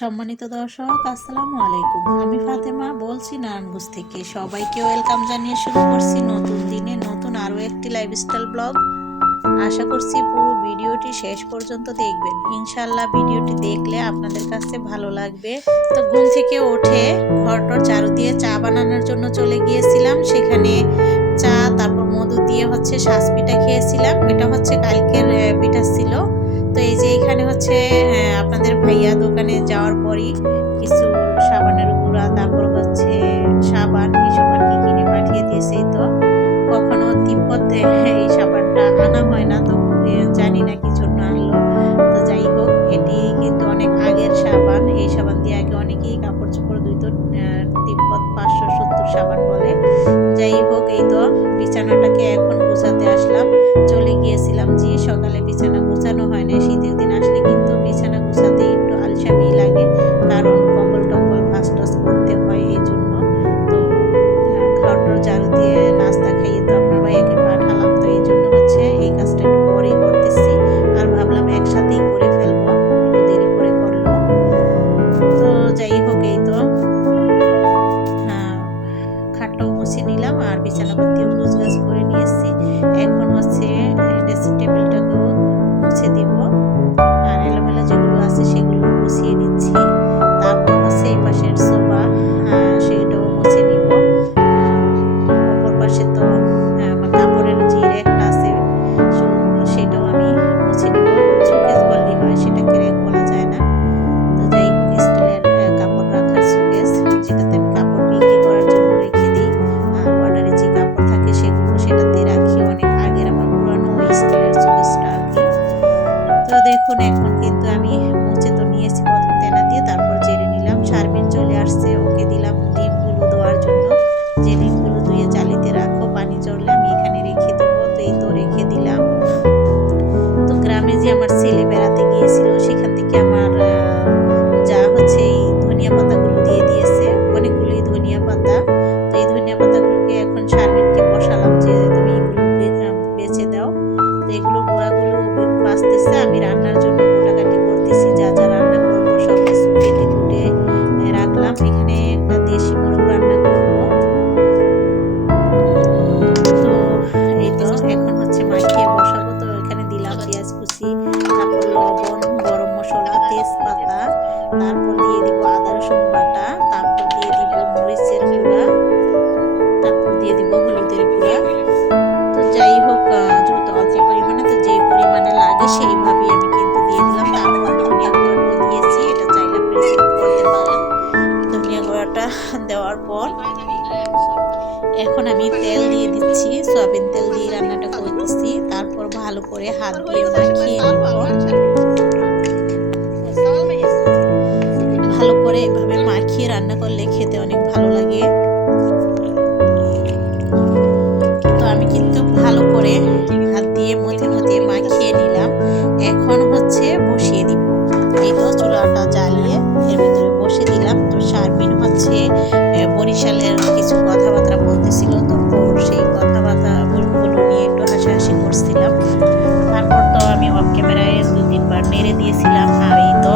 সম্মানিত দর্শক, আসসালামু আলাইকুম। আমি ফাতেমা বলছি নারায়ণগঞ্জ থেকে। সবাইকে ওয়েলকাম জানিয়ে শুরু করছি নতুন দিনে নতুন আরও একটি লাইফস্টাইল ব্লগ। আশা করছি পুরো ভিডিওটি শেষ পর্যন্ত দেখবেন। ইনশাল্লাহ ভিডিওটি দেখলে আপনাদের কাছে ভালো লাগবে। তো ঘুম থেকে উঠে ঘরটর ঝাড়ু দিয়ে চা বানানোর জন্য চলে গিয়েছিলাম। সেখানে চা তারপর মধু দিয়ে সাজ পিঠা খেয়েছিলাম। এটা কালকের পিঠা ছিল। তো এই যে এখানে আপনাদের ভাইয়া দোকানে যাওয়ার পরই কিছু সাবানের গুঁড়া তারপর সাবান এসব আর কি কিনে পাঠিয়ে দিয়েছে। তো কখনো তিব্বতে এই সাবানটা আনা হয় না, তো জানি না কি জন্য আনলো। তো যাই হোক, এটি কিন্তু অনেক আগের সাবান। এই সাবান দিয়ে আগে অনেকেই কাপড় চোপড় ধুইতো। তিব্বত 570 সাবান বলে। যাই হোক, এই তো বিছানাটাকে এখন গুছাতে আসলাম। চলে গিয়েছিলাম যে সকালে বিছানা গুছানো হয় না। শীতের দিন আসলে কিন্তু বিছানা গুছাতে একটু আলসামি লাগে, কারণ কম্বল টম্বল ভাঁজ টাজ করতে হয়। এই জন্য তো ঘরটর ঝাড়ু দিয়ে নাস্তা খাইয়ে তো আপনার ভাইয়াকে পাঠালাম। তো এই জন্য এই কাজটা একটু পরেই করতেছি, আর ভাবলাম একসাথেই করে ফেলবো, একটু দেরি করে করলো। তো যাই হোক, এই তো খাটটাও মুছে নিলাম আর বিছানাপাতিও গুছগাছ করে নিয়েছি। এখন ড্রেসিং টেবিলটাকেও মুছে দিব, আর এলোমেলো যেগুলো আছে সেগুলো গুছিয়ে নিচ্ছি। তারপর এই পাশের সোফা, সেটাও মুছে নিব। অপর পাশে তো আমার কাপড়ের যে র্যাকটা আছে সেটাও আমি মুছে নিব। শোকেস বললেই হয়, সেটাকে র্যাক বলা যায় না। তো যাই হোক, স্টিলের কাপড় রাখার শোকেস, যেটাতে আমি কাপড় বিক্রি করার জন্য রেখে দিই। আর অর্ডারে যে কাপড় থাকে সেটাতে রাখি। অনেক আগের আমার পুরানো স্টিলের শোকেসটা আর কি। তো দেখুন, এখন কিন্তু আমি মুছে তো নিয়েছি প্রথম তেনা দিয়ে, তারপর জেরে নিলাম। শারমিন চলে আসছে, ওকে দিলাম ডিমগুলো দেওয়ার জন্য। যে ডিমগুলো ধুয়ে জালিতে রাখো, পানি ঝরলে আমি এখানে রেখে দিব। তো এই তো রেখে দিলাম। তো গ্রামে যে আমার ছেলে বেড়াতে গিয়েছিল, সেখান থেকে আমার যা এই ধনিয়া পাতাগুলো দিয়ে দিয়েছে, অনেকগুলোই ধনিয়া পাতা। তো এই ধনিয়া পাতাগুলোকে এখন শারমিনকে বসালাম যে তুমি এগুলো বেছে দাও। তো এগুলো গুঁড়াগুলো বাঁচতেছে, আমি রান্নার জন্য কোটাকাটি করতেছি। যা যা রান্না করবো সব কিছু কেটে কুটে রাখলাম। এখানে একটা দেশি মোরগ রান্না করবো। তো এই তো এখন মাখিয়ে বসাবো। তো এখানে দিলাম পেঁয়াজ কুচি, তারপর লবণ, গরম মশলা, তেজপাতা, তারপর দিয়ে দিব আদা রসুন বাটা, তারপর দিয়ে দিব মরিচের গুঁড়া, তারপর দিয়ে দিব হলুদের গুঁড়া। তো যাই হোক, যত অল্প পরিমাণে, তো যে পরিমাণে লাগে সেইভাবেই আমি কিন্তু দিয়ে দিলাম। তারপর ধনিয়া গুঁড়াটাও দিয়েছি, এটা চাইলে আপনি স্কিপ করতে পারেন। ধনিয়া গুঁড়াটা দেওয়ার পর এখন আমি তেল দিয়ে দিচ্ছি। সয়াবিন তেল দিয়ে রান্নাটা করতেছি। তারপর ভালো করে হাত দিয়ে মাখিয়ে নিব। ভালো করে এভাবে মাখিয়ে রান্না করলে খেতে অনেক ভালো লাগে। তো আমি কিন্তু ভালো করে হাত দিয়ে মধ্যে মধ্যে মাখিয়ে নিলাম। এখন বসিয়ে দিব। এই তো চুলাটা জ্বালিয়ে এর ভিতরে বসে দিলাম। তো শারমিন বরিশালের কিছু কথাবার্তা বলতেছিল, তো সেই কথাবার্তাগুলো নিয়ে একটু হাসাহাসি করছিলাম। তারপর তো আমি অফ ক্যামেরায় 2-3 বার নেড়ে দিয়েছিলাম। আর এই তো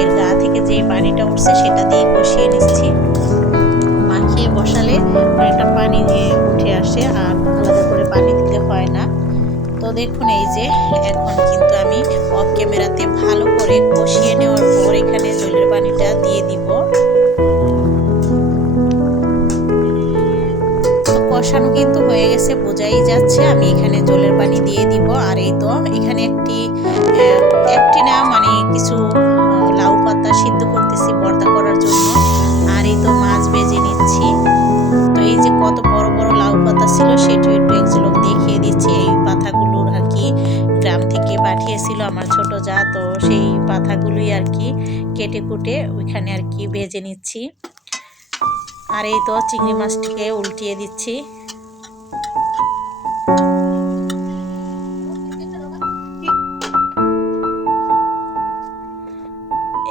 এর গা থেকে যে পানিটা উঠছে সেটা দিয়ে কষিয়ে নিচ্ছি। মাখিয়ে বসালে একটা পানি উঠে আসে, আর আলাদা করে পানি দিতে হয় না। তো দেখুন, এই যে এখন কিন্তু আমি অফ ক্যামেরাতে ভালো করে কষিয়ে নেওয়ার পর এখানে জলের পানিটা দিয়ে দিব। কষানো কিন্তু হয়ে গেছে, বোঝাই যাচ্ছে। আমি এখানে জলের পানি দিয়ে দিব। আর এই তো এখানে একটি না কিছু লাউ পাতা সিদ্ধ করতেছি ভর্তা করার জন্য। আর এই তো মাছ ভেজে নিচ্ছি। তো এই যে কত বড় বড় লাউ পাতা ছিল, সেটা একটু একঝলক দেখিয়ে দিচ্ছি। এই পাতাগুলো আর কি গ্রাম থেকে পাঠিয়েছিল আমার ছোট যা। তো সেই পাতাগুলোই আর কি কেটে কুটে ওইখানে আর কি ভেজে নিচ্ছি। আর এই তো চিংড়ি মাছটিকে উল্টিয়ে দিচ্ছি।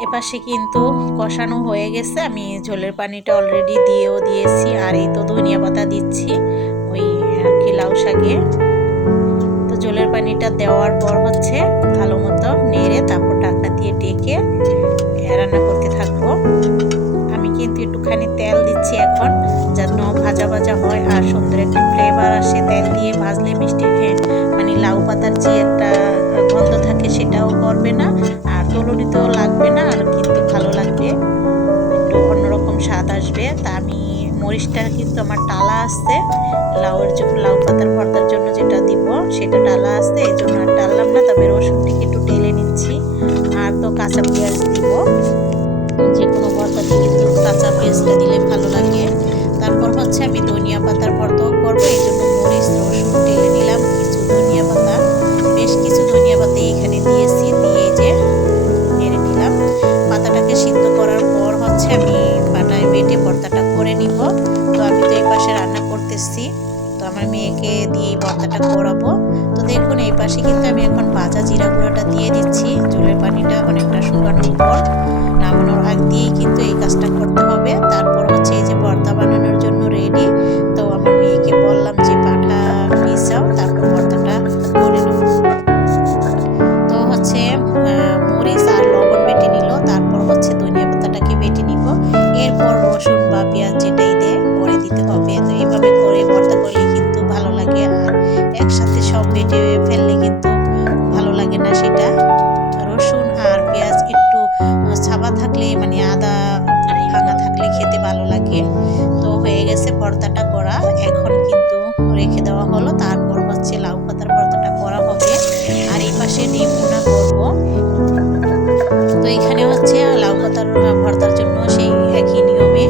এপাশে কিন্তু কষানো হয়ে গেছে, আমি ঝোলের পানিটা অলরেডি দিয়েও দিয়েছি। আর এই তো ধনিয়া পাতা দিচ্ছি ওই আর কি লাউ শাকে। তো ঝোলের পানিটা দেওয়ার পর ভালো মতো নেড়ে তারপর ঢাকনা দিয়ে ডেকে তেজি একটা গন্ধ থাকে সেটাও করবে না, আর তলুনিতেও লাগবে না, আর কিন্তু ভালো লাগবে, একটু অন্যরকম স্বাদ আসবে। তা আমি মরিচটা কিন্তু আমার টালা আছে, লাউ পাতার ভর্তার জন্য যেটা দিব সেটা টালা আছে, এই জন্য আর টাললাম না। তবে রসুনটিকে একটু টেলে নিচ্ছি, আর তো কাঁচা পেঁয়াজ দিব, যে কোনো ভর্তাতে কিন্তু কাঁচা পেঁয়াজটা দিলে ভালো লাগে। তারপর হচ্ছে আমি ধনিয়া পাতার ভর্তাও করবো, এই জন্য মরিচ রসুন টেলে নিলাম, কিছু ধনিয়া পাতা, বেশ কিছু ধনিয়া পাতা এখানে দিয়েছি, দিয়ে যে নেড়ে নিলাম। পাতাটাকে সিদ্ধ করার পর হচ্ছে আমি পাটায় বেটে ভর্তাটা করে নিব। তো আমি তো এই পাশে রান্না করতেছি, তো আমার মেয়েকে দিয়ে এই ভর্তাটা করাবো। তো দেখুন এই পাশে কিন্তু আমি এখন ভাজা জিরা গুঁড়াটা দিয়ে দিচ্ছি, ঝোলের পানিটা অনেকটা শুকানোর পর, নামানোর আগ দিয়েই কিন্তু এই কাজটা করতে হবে। তারপর হচ্ছে এই যে ভর্তা বানানোর জন্য রেডি। তো আমার মেয়েকে বললাম যে পাঠা পিসাও, তারপর ভর্তাটা করে নেব। তো হচ্ছে মরিচ আর লবণ বেটে নিল, তারপর হচ্ছে ধনিয়া পাতাটাকে বেটে নিব, এরপর রসুন বা পেঁয়াজ যেটাই দেয় করে দিতে হবে। তো এইভাবে করে ভর্তা করলে কিন্তু ভালো লাগে, আর একসাথে সব বেটে ফেললে কিন্তু ভালো লাগে না। সেটা রসুন আর পেঁয়াজ একটু ছাবা থাকলে, মানে আদা ভাঙা থাকলে খেতে ভালো লাগে। তো হয়ে গেছে ভর্তাটা করা, এখন কিন্তু রেখে দেওয়া হলো। তারপর হচ্ছে লাউ পাতার ভর্তাটা করা হবে, আর এই পাশে ডিম ভুনা করব। তো এখানে হচ্ছে লাউ পাতার ভর্তার জন্য সেই একই নিয়মে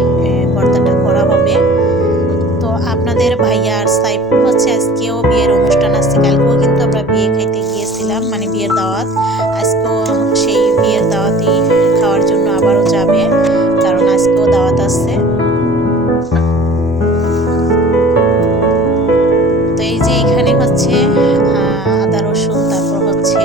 ভর্তাটা করা হবে। তো আপনাদের ভাইয়া আর সাইফুল হচ্ছে আজকেও বিয়ের অনুষ্ঠান আছে, কালকেও কিন্তু আমরা বিয়ে খাইতে গিয়েছিলাম, মানে বিয়ের দাওয়াত, আজকেও সেই বিয়ের দাওয়াতেই খাওয়ার জন্য আবারও যাবে, কারণ আজকেও দাওয়াত আছে। তো এই যে এখানে হচ্ছে আদা রসুন, তারপর হচ্ছে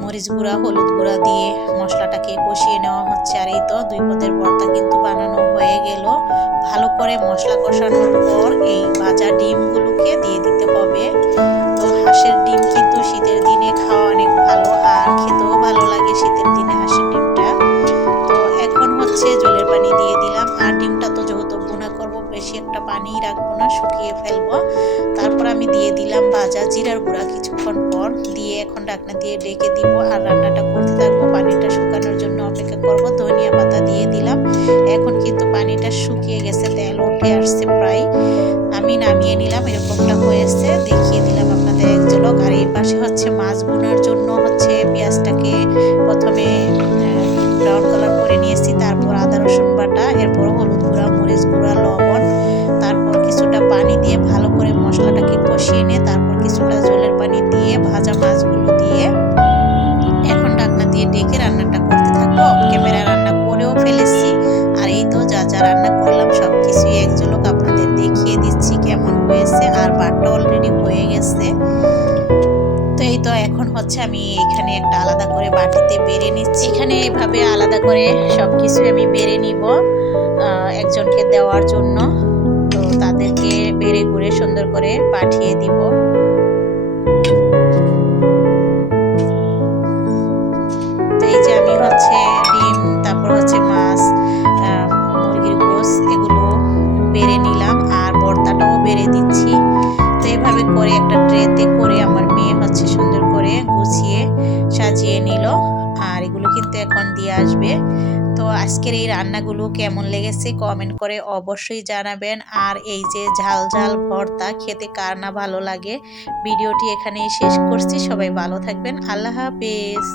মরিচ গুঁড়া হলুদ গুঁড়া দিয়ে মশলাটাকে কষিয়ে নেওয়া হচ্ছে। আর এই তো 2 পদের ভর্তা কিন্তু বানানো হয়ে গেল। ভালো করে মশলা কষানোর পর এই ভাজা ডিমগুলোকে দিয়ে দিতে হবে। তো হাঁসের ডিম কিন্তু শীতের দিনে খাওয়া অনেক ভালো, আর খেতেও ভালো লাগে শীতের দিনে হাঁসের ডিমটা। তো এখন হচ্ছে জলের পানি দিয়ে দিলাম, আর ডিমটা তো যেহেতু ভুনা করব বেশি একটা পানি রাখবো না, শুকিয়ে ফেলবো। তারপর আমি দিয়ে দিলাম ভাজা জিরার গুঁড়া, কিছুক্ষণ পর দিয়ে এখন ঢাকনা দিয়ে ডেকে দিব, আর রান্নাটা করতে থাকবো। পানিটা শুকানোর জন্য অপেক্ষা করব। ধনিয়া পাতা দিয়ে দিলাম, এখন কিন্তু পানিটা শুকিয়ে গেছে, তেল উঠে আসছে প্রায়, আমি নামিয়ে নিলাম। এরকমটা হয়েছে, দেখিয়ে দিলাম আপনাদের এক ঝলক। আর এই পাশে হচ্ছে মাছ ভুনার জন্য হচ্ছে পেঁয়াজটাকে প্রথমে ব্রাউন কালার করে নিয়েছি, তারপর আদা রসুন বাটা, এরপর হলুদ গুঁড়া মরিচ গুঁড়া লবণ, তারপর কিছুটা পানি দিয়ে ভালো করে মশলাটাকে কষিয়ে নিয়ে তারপর কিছুটা জলের পানি দিয়ে ভাজা মাছগুলো দিয়ে এখন ঢাকনা দিয়ে ডেকে রান্নাটা করতে থাকবো। অফ ক্যামেরা রান্না করেও ফেলেছি, আর এই তো যা যা রান্না করলাম সব কিছুই এক ঝলক আপনাদের দেখিয়ে দিচ্ছি কেমন হয়েছে। আর ভাতটা অলরেডি হয়ে গেছে। তো এই তো এখন হচ্ছে আমি এখানে একটা আলাদা করে বাটিতে বেড়ে নিচ্ছি, এখানে এভাবে আলাদা করে সব কিছু আমি বেড়ে নিব একজনকে দেওয়ার জন্য। তো তাদেরকে বেড়ে ঘুরে সুন্দর করে পাঠিয়ে দিব। তো এই যে আমি হচ্ছে ডিম, তারপর হচ্ছে মাছ, মুরগির গোশ এগুলো বেড়ে নিলাম, আর ভর্তাটাও বেড়ে দিচ্ছি। তো এভাবে করে একটা ট্রেতে করে আমার মেয়ে হচ্ছে সুন্দর করে গুছিয়ে সাজিয়ে নিল, আর এগুলো কিন্তু এখন দিয়ে আসবে। তো আজকের এই রান্নাগুলো কেমন লেগেছে কমেন্ট করে অবশ্যই জানাবেন। আর এই যে ঝাল ঝাল ভর্তা খেতে কার না ভালো লাগে। ভিডিওটি এখানেই শেষ করছি, সবাই ভালো থাকবেন, আল্লাহ হাফেজ।